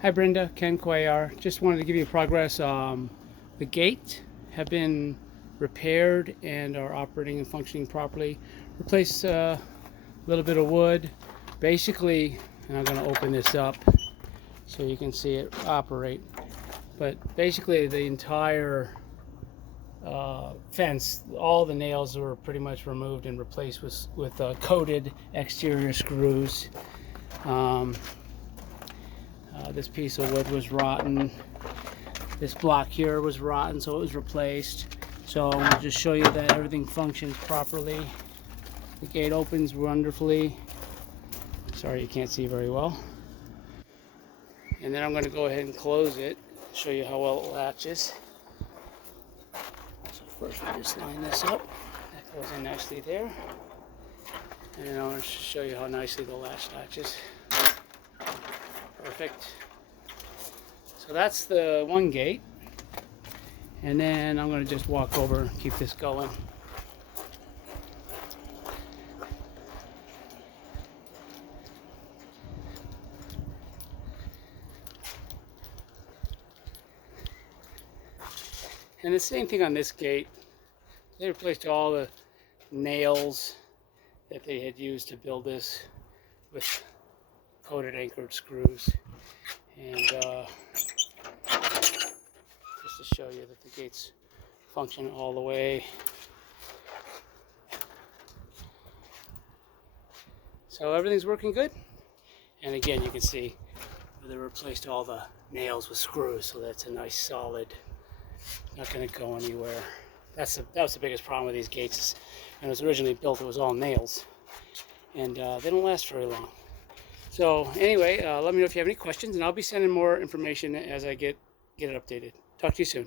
Hi Brenda, Ken Cuellar. Just wanted to give you progress. The gate have been repaired and are operating and functioning properly. Replace a little bit of wood. Basically, and I'm going to open this up so you can see it operate. But basically, the entire fence, all the nails were pretty much removed and replaced with coated exterior screws. Um, this piece of wood was rotten. This block here was rotten, so it was replaced. So I'll just show you that everything functions properly. The gate opens wonderfully. Sorry you can't see very well. And then I'm going to go ahead and close it, show you how well it latches. So first we just line this up. That goes in nicely there. And then I'm going to show you how nicely the latch latches. Perfect. So that's the one gate. And then I'm going to just walk over and keep this going. And the same thing on this gate. They replaced all the nails that they had used to build this with coated anchored screws. And just to show you that the gates function all the way. So everything's working good. And again, you can see they replaced all the nails with screws, so that's a nice solid, not going to go anywhere. That was the biggest problem with these gates. When it was originally built, it was all nails, and they don't last very long. So anyway, let me know if you have any questions, and I'll be sending more information as I get it updated. Talk to you soon.